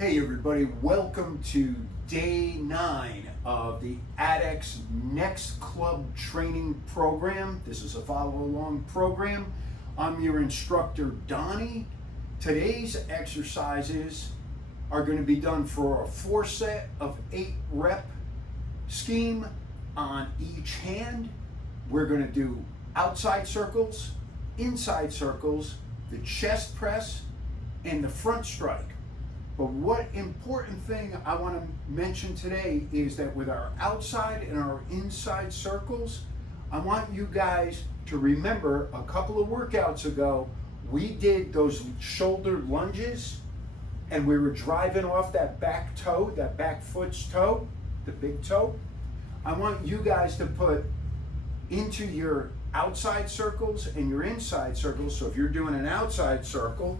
Hey everybody, welcome to day 9 of the Adex Next Club training program. This is a follow-along program. I'm your instructor, Donnie. Today's exercises are going to be done for a 4-set of 8 rep scheme on each hand. We're going to do outside circles, inside circles, the chest press, and the front strike. But what important thing I want to mention today is that with our outside and our inside circles, I want you guys to remember a couple of workouts ago, we did those shoulder lunges and we were driving off that back toe, that back foot's toe, the big toe. I want you guys to put into your outside circles and your inside circles. So if you're doing an outside circle,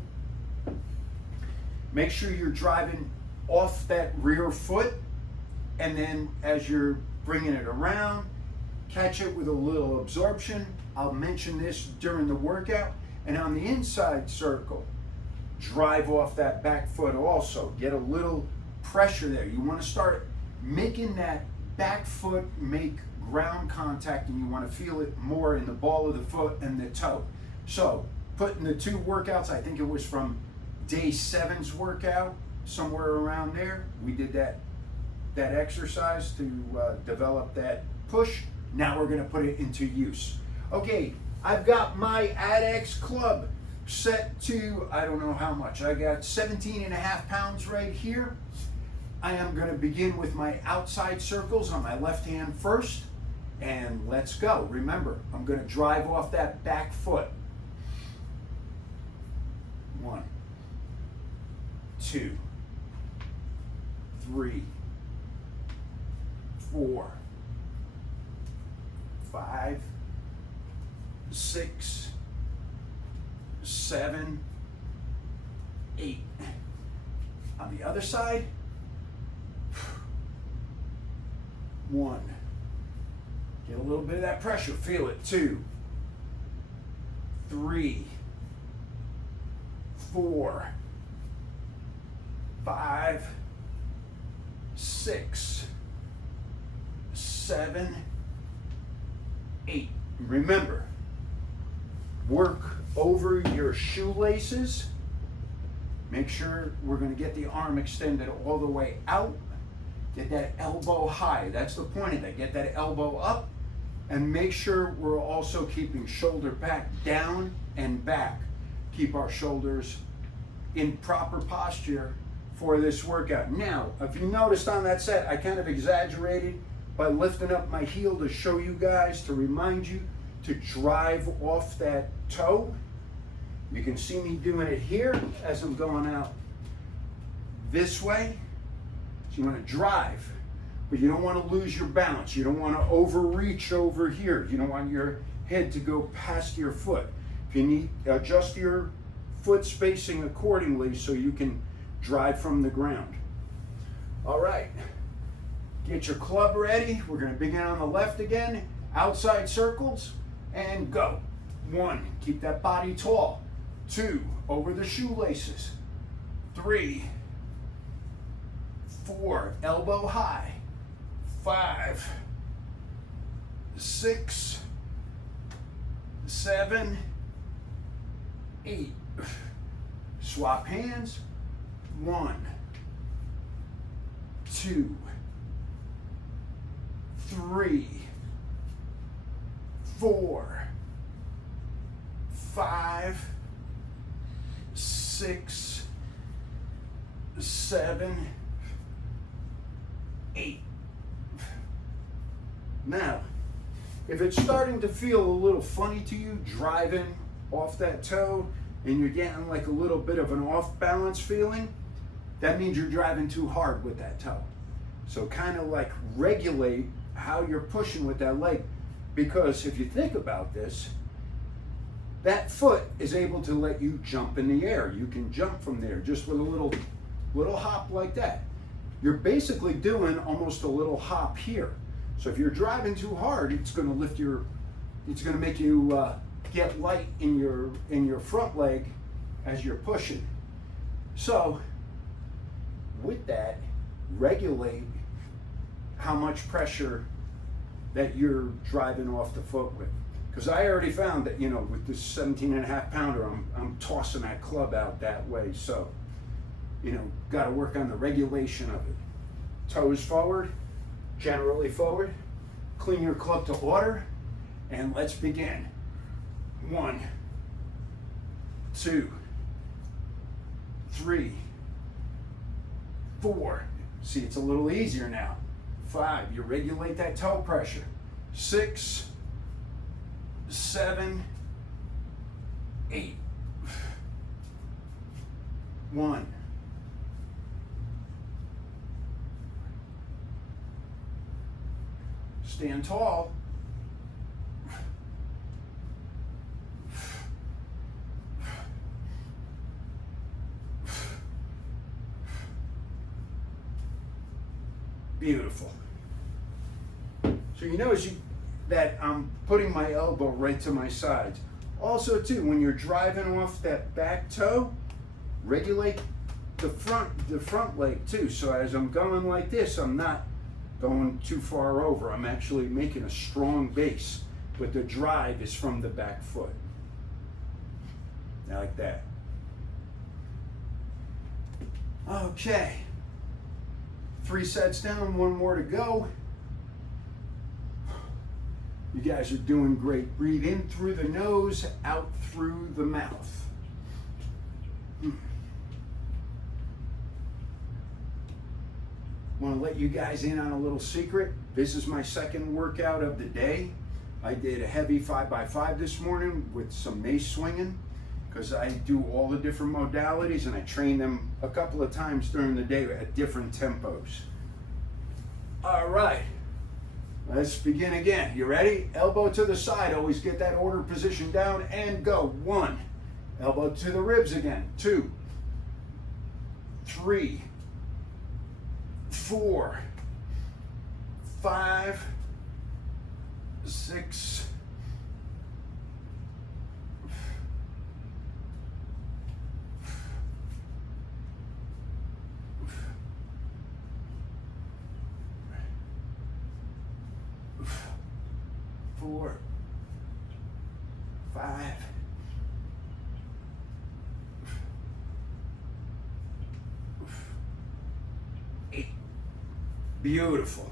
make sure you're driving off that rear foot, and then as you're bringing it around, catch it with a little absorption. I'll mention this during the workout. And on the inside circle, drive off that back foot also. Get a little pressure there. You want to start making that back foot make ground contact, and you want to feel it more in the ball of the foot and the toe. So putting the 2 workouts, I think it was from day 7's workout, somewhere around there. We did that exercise to develop that push. Now we're going to put it into use. Okay, I've got my Adex club set to, I don't know how much. I got 17.5 pounds right here. I am going to begin with my outside circles on my left hand first, and let's go. Remember, I'm going to drive off that back foot. 1, 2, 3, 4, 5, 6, 7, 8. On the other side, 1. Get a little bit of that pressure, feel it. 2, 3, 4, 5, 6, 7, 8. Remember, work over your shoelaces. Make sure we're going to get the arm extended all the way out. Get that elbow high. That's the point of that. Get that elbow up, and make sure we're also keeping shoulder back down and back. Keep our shoulders in proper posture for this workout. Now, if you noticed on that set, I kind of exaggerated by lifting up my heel to show you guys, to remind you to drive off that toe. You can see me doing it here as I'm going out this way. So you want to drive, but you don't want to lose your balance. You don't want to overreach over here. You don't want your head to go past your foot. If you need, adjust your foot spacing accordingly so you can drive from the ground. All right, get your club ready. We're going to begin on the left again. Outside circles, and go. 1, keep that body tall. 2, over the shoelaces. 3, 4, elbow high. 5, 6, 7, 8. Swap hands. 1, 2, 3, 4, 5, 6, 7, 8. Now, if it's starting to feel a little funny to you driving off that toe and you're getting like a little bit of an off balance feeling, that means you're driving too hard with that toe. So kind of like regulate how you're pushing with that leg, because if you think about this, that foot is able to let you jump in the air. You can jump from there just with a little hop like that. You're basically doing almost a little hop here. So if you're driving too hard, it's going to lift your, it's going to make you get light in your front leg as you're pushing. So that, regulate how much pressure that you're driving off the foot with. Because I already found that, with this 17.5 pounder, I'm tossing that club out that way. So, got to work on the regulation of it. Toes forward, generally forward. Clean your club to order, and let's begin. 1, 2, 3, 4. See, it's a little easier now. 5, you regulate that toe pressure. 6, 7, 8. 1. Stand tall. Beautiful. So you notice that I'm putting my elbow right to my sides. Also too, when you're driving off that back toe, regulate the front leg too. So as I'm going like this, I'm not going too far over. I'm actually making a strong base, but the drive is from the back foot. Like that. Okay. 3 sets down, 1 more to go. You guys are doing great. Breathe in through the nose, out through the mouth. Want to let you guys in on a little secret. This is my second workout of the day. I did a heavy 5x5 this morning with some mace swinging, because I do all the different modalities and I train them a couple of times during the day at different tempos. All right, let's begin again. You ready? Elbow to the side, always get that order position down and go. 1, elbow to the ribs again. 2, 3, 4, 5, 6, 4, 5, 8. Beautiful.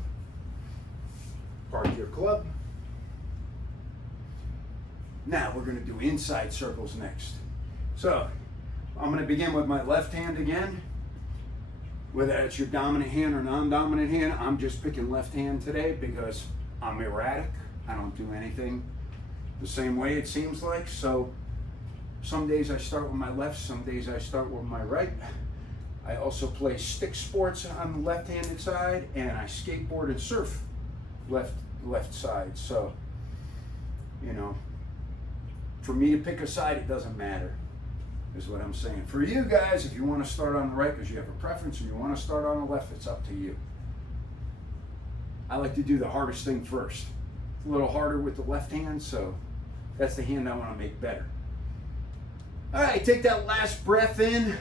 Park your club. Now we're going to do inside circles next. So I'm going to begin with my left hand again. Whether it's your dominant hand or non-dominant hand, I'm just picking left hand today because I'm erratic. I don't do anything the same way, it seems like. So some days I start with my left, some days I start with my right. I also play stick sports on the left-handed side, and I skateboard and surf left side. So, for me to pick a side, it doesn't matter, is what I'm saying. For you guys, if you want to start on the right because you have a preference, and you want to start on the left, it's up to you. I like to do the hardest thing first. It's a little harder with the left hand, so that's the hand I want to make better. All right, take that last breath in.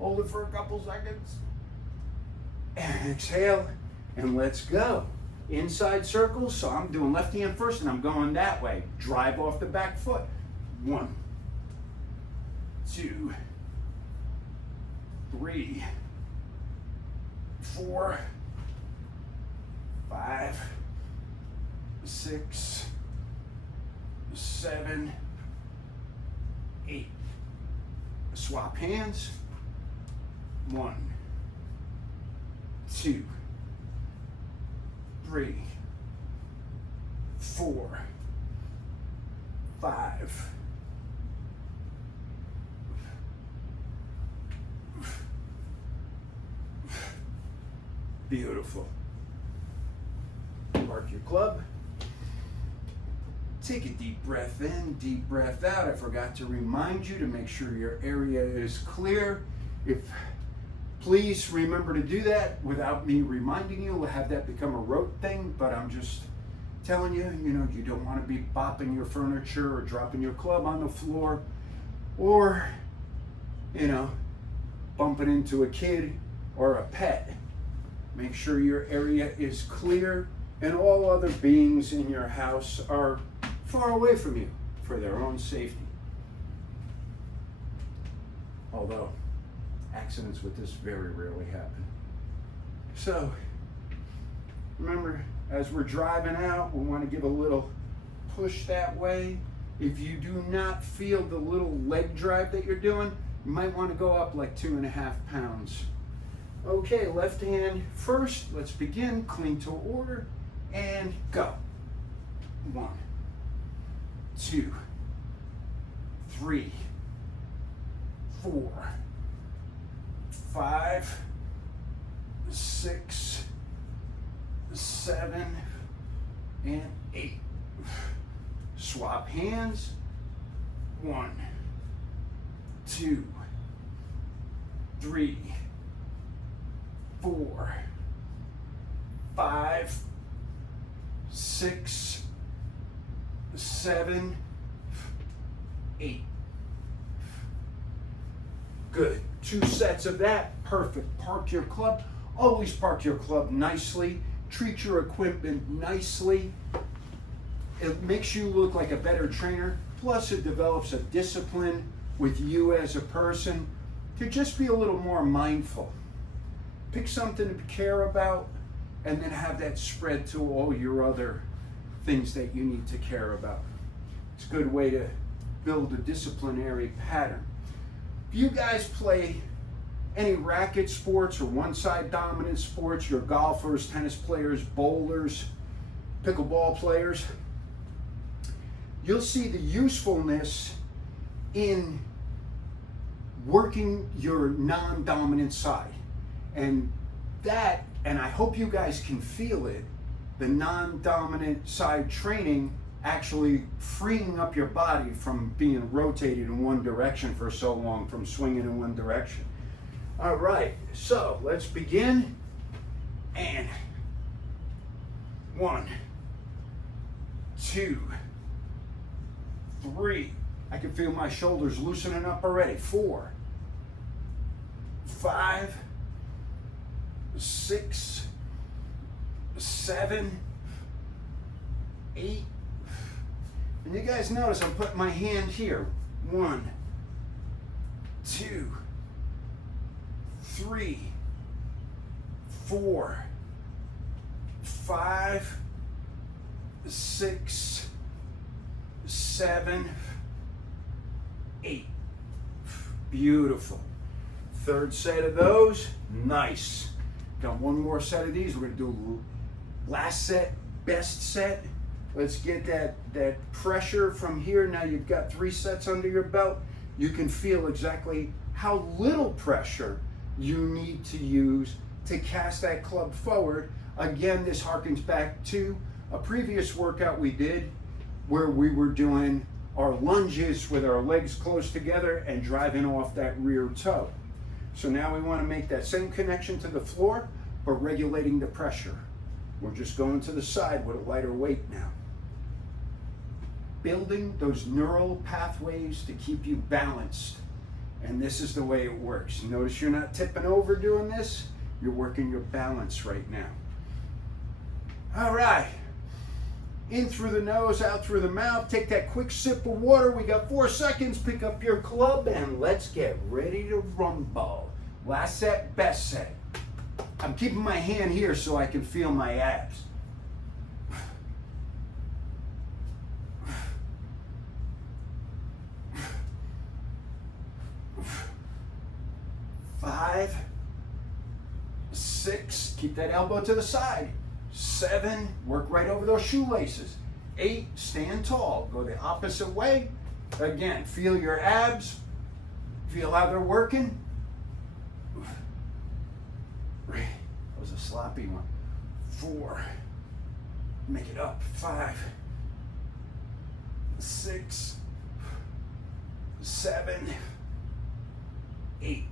Hold it for a couple seconds. And exhale, and let's go. Inside circles, so I'm doing left hand first, and I'm going that way. Drive off the back foot. 1, 2, 3, 4, 5, 6, 7, 8. Swap hands. 1, 2, 3, 4, 5, 6. Beautiful. Park your club. Take a deep breath in, deep breath out. I forgot to remind you to make sure your area is clear. Please remember to do that without me reminding you. We'll have that become a rote thing, but I'm just telling you, you don't want to be bopping your furniture or dropping your club on the floor or, bumping into a kid or a pet. Make sure your area is clear and all other beings in your house are far away from you for their own safety. Although accidents with this very rarely happen. So remember, as we're driving out, we want to give a little push that way. If you do not feel the little leg drive that you're doing, you might want to go up like 2.5 pounds. Okay, left hand first. Let's begin. Clean to order and go. 1, 2, 3, 4, 5, 6, 7, and 8. Swap hands. 1, 2, 3, 4, 5, 6, 7, 8. Good. 2 sets of that. Perfect. Park your club. Always park your club nicely. Treat your equipment nicely. It makes you look like a better trainer. Plus, it develops a discipline with you as a person to just be a little more mindful. Pick something to care about and then have that spread to all your other things that you need to care about. It's a good way to build a disciplinary pattern. If you guys play any racket sports or one-side dominant sports, you're golfers, tennis players, bowlers, pickleball players, you'll see the usefulness in working your non-dominant side. And that, and I hope you guys can feel it, the non-dominant side training actually freeing up your body from being rotated in one direction for so long, from swinging in one direction. All right, so let's begin. And 1, 2, 3. I can feel my shoulders loosening up already. 4, 5, 6, 7, 8. And you guys notice I'm putting my hand here. 1, 2, 3, 4, 5, 6, 7, 8. Beautiful. Third set of those. Nice. Got one more set of these. We're going to do last set, best set. Let's get that pressure from here. Now you've got 3 sets under your belt. You can feel exactly how little pressure you need to use to cast that club forward. Again, this harkens back to a previous workout we did where we were doing our lunges with our legs close together and driving off that rear toe. So now we want to make that same connection to the floor, but regulating the pressure. We're just going to the side with a lighter weight now. Building those neural pathways to keep you balanced. And this is the way it works. Notice you're not tipping over doing this. You're working your balance right now. All right. In through the nose, out through the mouth. Take that quick sip of water. We got 4 seconds. Pick up your club and let's get ready to rumble. Last set, best set. I'm keeping my hand here so I can feel my abs. 5, 6, keep that elbow to the side. 7, work right over those shoelaces. 8, stand tall, go the opposite way. Again, feel your abs, feel how they're working. That was a sloppy one. 4, make it up. 5, 6, 7, 8.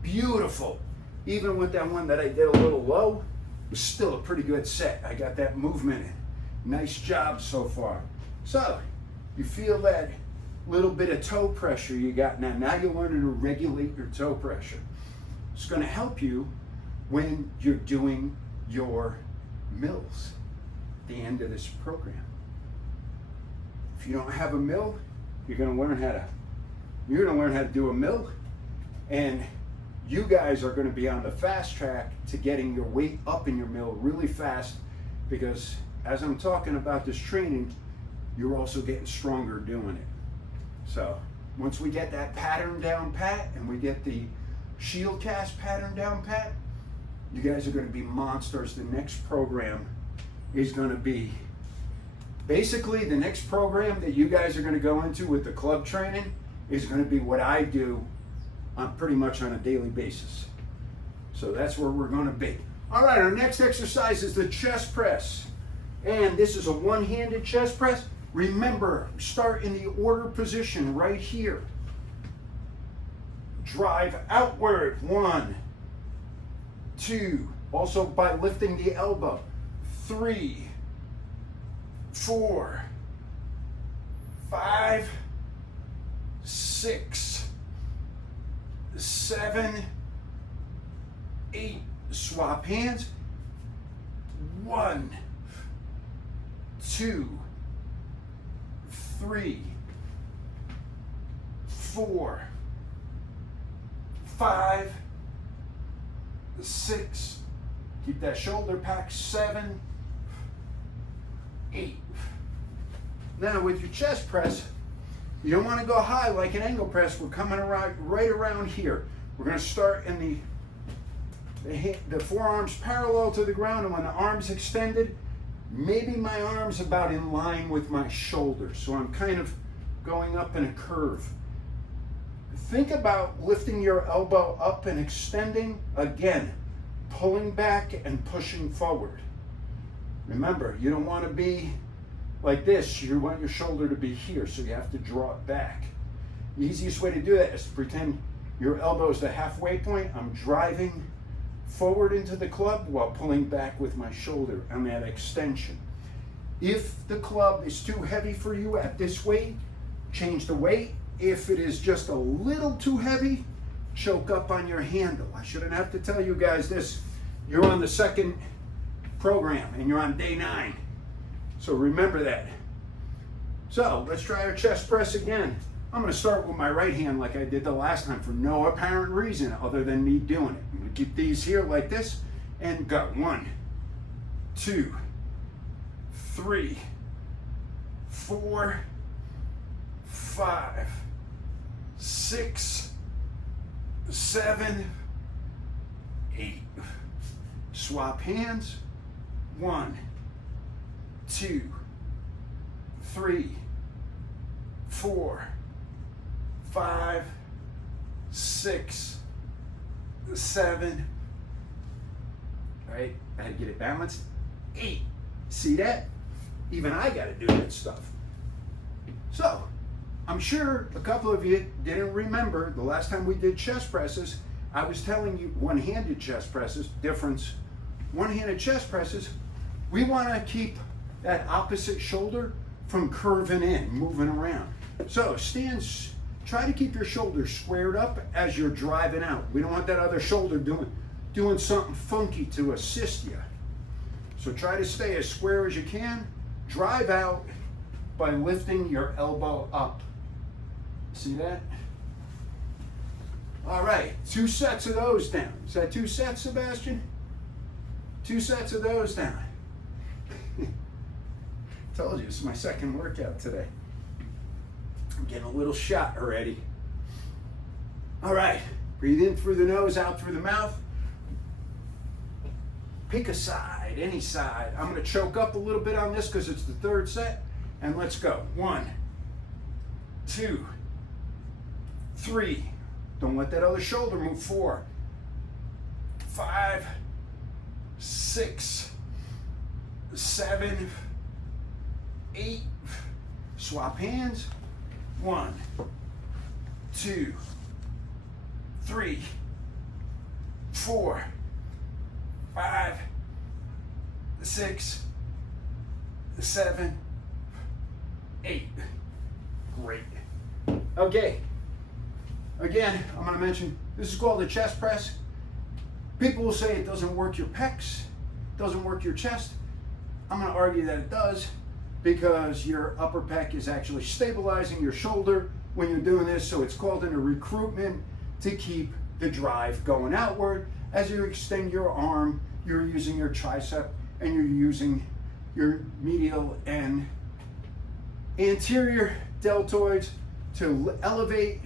Beautiful. Even with that one that I did a little low, it was still a pretty good set. I got that movement in. Nice job so far. So, you feel that little bit of toe pressure you got now. Now you're learning to regulate your toe pressure. It's going to help you when you're doing your mills at the end of this program. If you don't have a mill, you're going to learn how to do a mill, and you guys are going to be on the fast track to getting your weight up in your mill really fast, because as I'm talking about this training, you're also getting stronger doing it. So once we get that pattern down pat and we get the shield cast pattern down pat, you guys are going to be monsters. The next program is going to be basically the next program that you guys are going to go into with the club training is going to be what I do on pretty much on a daily basis. So that's where we're going to be. All right, our next exercise is the chest press. And this is a one-handed chest press. Remember, start in the order position right here. Drive outward, 1, 2. Also by lifting the elbow, 3, 4, 5, 6, 7, 8. Swap hands. 1, 2, 3, 4, 5, 6. Keep that shoulder pack. 7, 8. Now with your chest press, you don't want to go high like an angle press. We're coming around right around here. We're going to start in the forearms parallel to the ground, and when the arms extended, maybe my arms about in line with my shoulders. So I'm kind of going up in a curve. Think about lifting your elbow up and extending. Again, pulling back and pushing forward. Remember, you don't want to be like this. You want your shoulder to be here, so you have to draw it back. The easiest way to do that is to pretend your elbow is the halfway point. I'm driving forward into the club while pulling back with my shoulder on that extension. If the club is too heavy for you at this weight, change the weight. If it is just a little too heavy, choke up on your handle. I shouldn't have to tell you guys this. You're on the second program and you're on day 9. So remember that. So let's try our chest press again. I'm going to start with my right hand like I did the last time for no apparent reason other than me doing it. I'm going to keep these here like this and go. 1, 2, 3, 4, 5, 6, 7, 8. Swap hands. 1, 2, 3, 4, 5, 6, 7. Right? I had to get it balanced. 8. See that? Even I got to do that stuff. So, I'm sure a couple of you didn't remember the last time we did chest presses. I was telling you one-handed chest presses, difference. One-handed chest presses, we want to keep that opposite shoulder from curving in, moving around. So try to keep your shoulders squared up as you're driving out. We don't want that other shoulder doing something funky to assist you. So try to stay as square as you can. Drive out by lifting your elbow up. See that? All right, 2 sets of those down. Is that 2 sets, Sebastian? 2 sets of those down. Told you, this is my second workout today. I'm getting a little shot already. All right, breathe in through the nose, out through the mouth. Pick a side, any side. I'm gonna choke up a little bit on this because it's the 3rd set. And let's go. 1, 2, 3. Don't let that other shoulder move. 4, 5, 6, 7, 8. Swap hands. 1, 2, 3, 4, 5, 6, 7, 8. Great. Okay. Again, I'm going to mention this is called a chest press. People will say it doesn't work your pecs, doesn't work your chest. I'm going to argue that it does, because your upper pec is actually stabilizing your shoulder when you're doing this. So it's called in a recruitment to keep the drive going outward. As you extend your arm, you're using your tricep and you're using your medial and anterior deltoids to elevate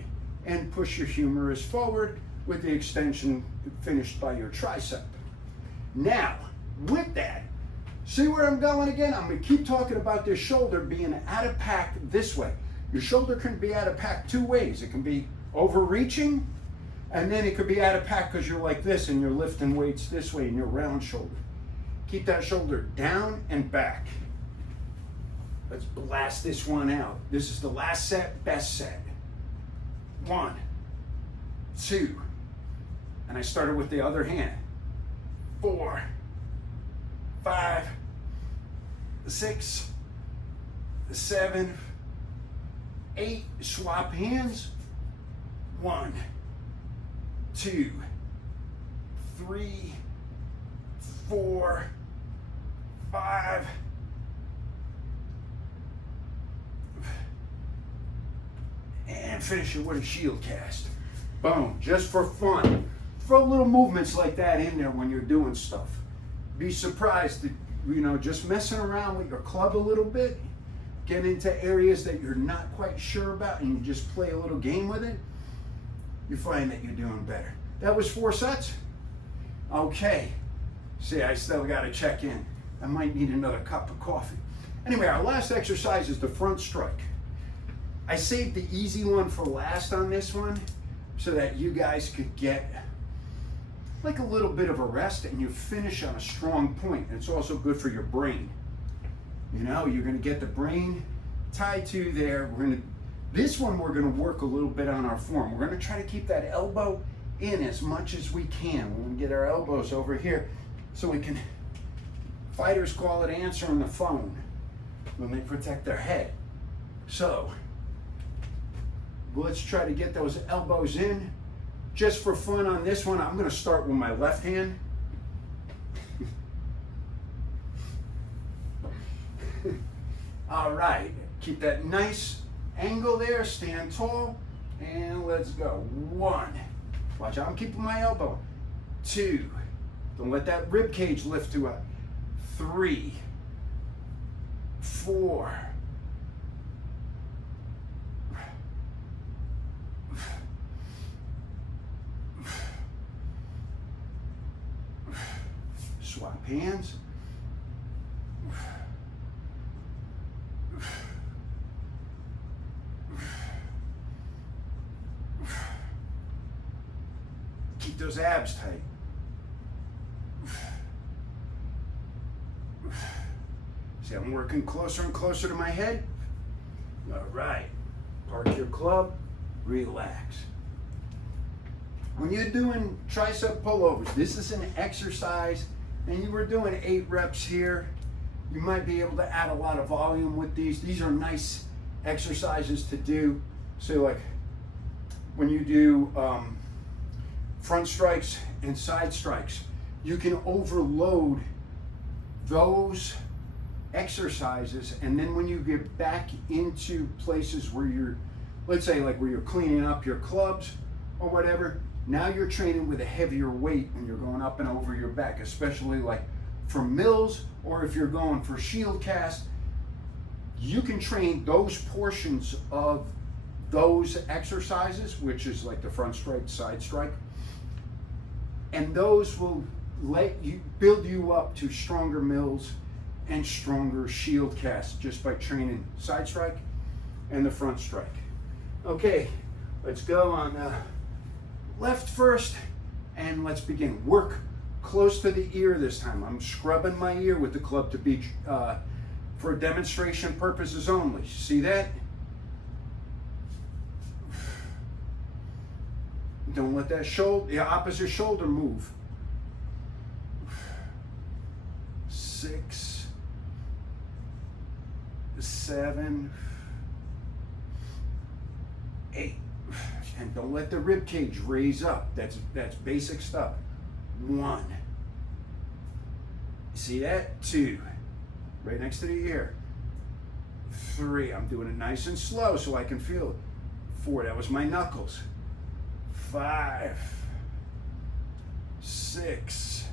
and push your humerus forward, with the extension finished by your tricep. Now, with that, see where I'm going again? I'm going to keep talking about this shoulder being out of pack this way. Your shoulder can be out of pack two ways. It can be overreaching, and then it could be out of pack because you're like this and you're lifting weights this way in your round shoulder. Keep that shoulder down and back. Let's blast this one out. This is the last set, best set. 1, 2, and I started with the other hand. 4, 5, 6, 7, 8. Swap hands. 1, 2, 3, 4, 5. And finish it with a shield cast. Boom, just for fun. Throw little movements like that in there when you're doing stuff. Be surprised that, just messing around with your club a little bit, get into areas that you're not quite sure about, and you just play a little game with it, you find that you're doing better. That was 4 sets. Okay. See, I still got to check in. I might need another cup of coffee. Anyway, our last exercise is the front strike. I saved the easy one for last on this one so that you guys could get like a little bit of a rest and you finish on a strong point. It's also good for your brain. You're going to get the brain tied to there. This one we're going to work a little bit on our form. We're going to try to keep that elbow in as much as we can. We're going to get our elbows over here so we can, fighters call it answering the phone when they protect their head. So let's try to get those elbows in. Just for fun on this one, I'm going to start with my left hand. All right, keep that nice angle there, stand tall, and let's go. 1, watch out, I'm keeping my elbow. 2, don't let that rib cage lift too high. 3, 4, 5. Swap hands. Keep those abs tight. See, I'm working closer and closer to my head. All right. Park your club. Relax. When you're doing tricep pullovers, this is an exercise, and you were doing 8 reps here. You might be able to add a lot of volume with these. These are nice exercises to do. So like when you do front strikes and side strikes, you can overload those exercises, and then when you get back into places where you're, let's say like where you're cleaning up your clubs or whatever, now you're training with a heavier weight when you're going up and over your back, especially like for mills, or if you're going for shield cast, you can train those portions of those exercises, which is like the front strike, side strike, and those will let you build you up to stronger mills and stronger shield casts just by training side strike and the front strike. Okay, let's go on left first, and let's begin. Work close to the ear this time. I'm scrubbing my ear with the club to be for demonstration purposes only. See that? Don't let that shoulder, the opposite shoulder move. 6, 7, 8. And don't let the rib cage raise up. That's basic stuff. 1. See that? 2. Right next to the ear. 3. I'm doing it nice and slow so I can feel it. 4. That was my knuckles. 5. 6.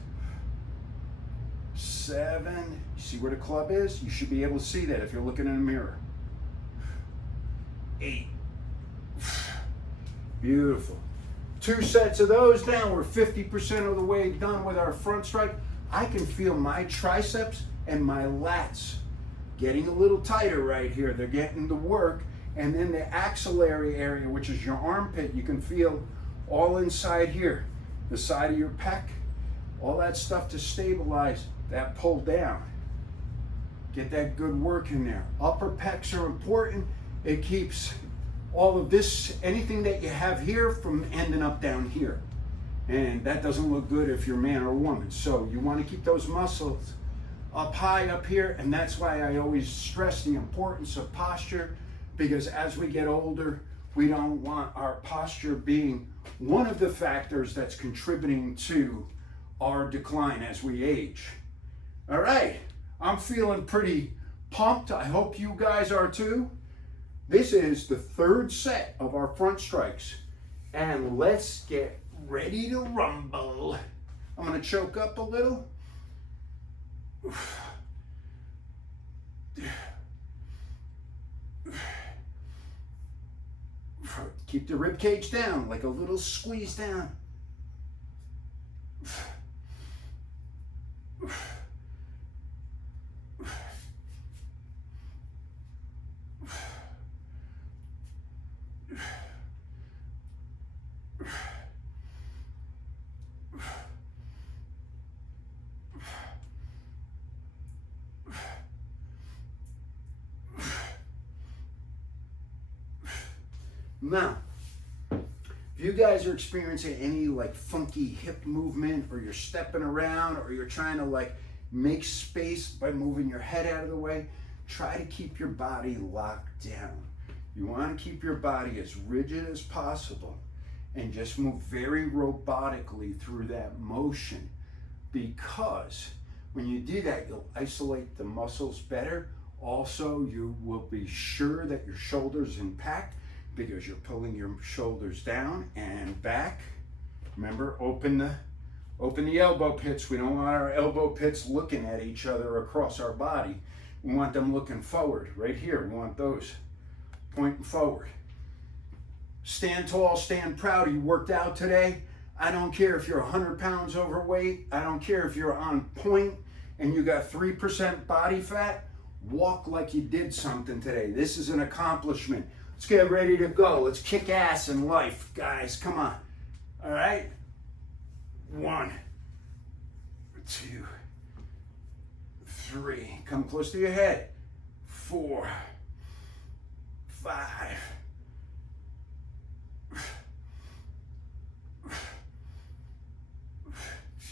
7. You see where the club is? You should be able to see that if you're looking in a mirror. 8. Beautiful. 2 sets of those down. We're 50% of the way done with our front strike. I can feel my triceps and my lats getting a little tighter right here. They're getting to work. And then the axillary area, which is your armpit, you can feel all inside here. The side of your pec, all that stuff to stabilize that pull down. Get that good work in there. Upper pecs are important. It keeps all of this, anything that you have here, from ending up down here. And that doesn't look good if you're a man or a woman. So you want to keep those muscles up high up here, and that's why I always stress the importance of posture, because as we get older, we don't want our posture being one of the factors that's contributing to our decline as we age. All right, I'm feeling pretty pumped. I hope you guys are too. This is the 3rd set of our front strikes, and let's get ready to rumble. I'm gonna choke up a little. Keep the rib cage down, like a little squeeze down. Now, if you guys are experiencing any like funky hip movement, or you're stepping around, or you're trying to like make space by moving your head out of the way, try to keep your body locked down. You want to keep your body as rigid as possible and just move very robotically through that motion, because when you do that, you'll isolate the muscles better. Also, you will be sure that your shoulders impact, because you're pulling your shoulders down and back. Remember, open the elbow pits. We don't want our elbow pits looking at each other across our body. We want them looking forward. Right here, we want those pointing forward. Stand tall, stand proud. You worked out today. I don't care if you're 100 pounds overweight. I don't care if you're on point and you got 3% body fat. Walk like you did something today. This is an accomplishment. Let's get ready to go. Let's kick ass in life, guys. Come on. All right? 1, 2, 3. Come close to your head. 4, 5.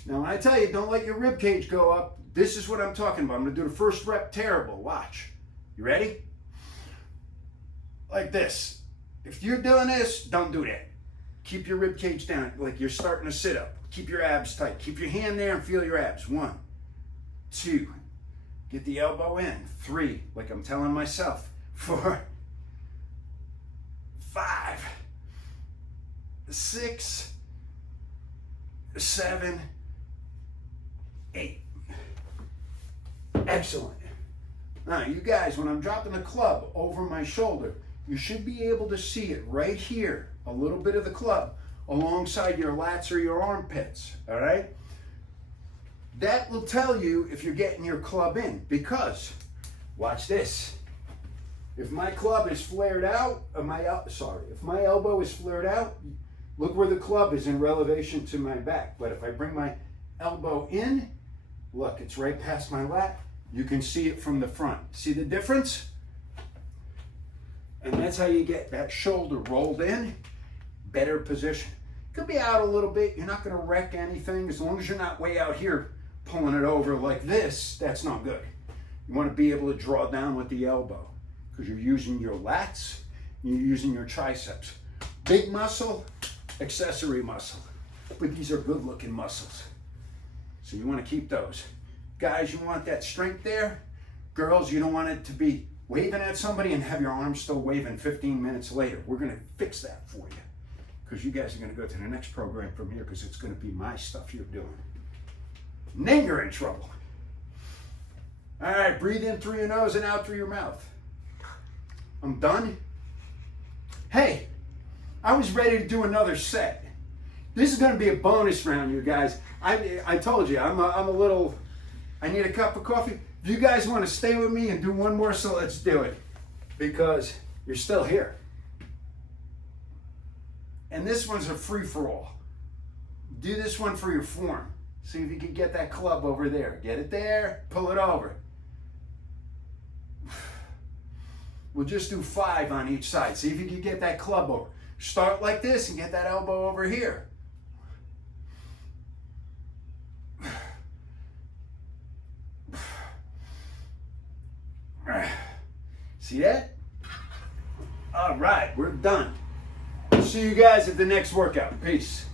Now, when I tell you, don't let your rib cage go up, this is what I'm talking about. I'm going to do the first rep terrible. Watch. You ready? Like this. If you're doing this, don't do that. Keep your rib cage down like you're starting to sit up. Keep your abs tight. Keep your hand there and feel your abs. 1, 2. Get the elbow in. 3, like I'm telling myself. 4, 5, 6, 7, 8. Excellent. Now, you guys, when I'm dropping the club over my shoulder, you should be able to see it right here, a little bit of the club alongside your lats or your armpits, all right? That will tell you if you're getting your club in, because, watch this. If my club is flared out, if my elbow is flared out, look where the club is in relation to my back. But if I bring my elbow in, look, it's right past my lat. You can see it from the front. See the difference? And that's how you get that shoulder rolled in, better position. Could be out a little bit. You're not going to wreck anything. As long as you're not way out here pulling it over like this, that's not good. You want to be able to draw down with the elbow, because you're using your lats, you're using your triceps. Big muscle, accessory muscle. But these are good looking muscles. So you want to keep those. Guys, you want that strength there. Girls, you don't want it to be waving at somebody and have your arms still waving 15 minutes later. We're going to fix that for you, because you guys are going to go to the next program from here, because it's going to be my stuff you're doing. And then you're in trouble. All right, breathe in through your nose and out through your mouth. I'm done. Hey, I was ready to do another set. This is going to be a bonus round, you guys. I told you, I'm a little, I need a cup of coffee. If you guys want to stay with me and do one more, so let's do it, because you're still here. And this one's a free-for-all. Do this one for your form. See if you can get that club over there. Get it there, pull it over. We'll just do 5 on each side. See if you can get that club over. Start like this and get that elbow over here. See that? All right, we're done. See you guys at the next workout. Peace.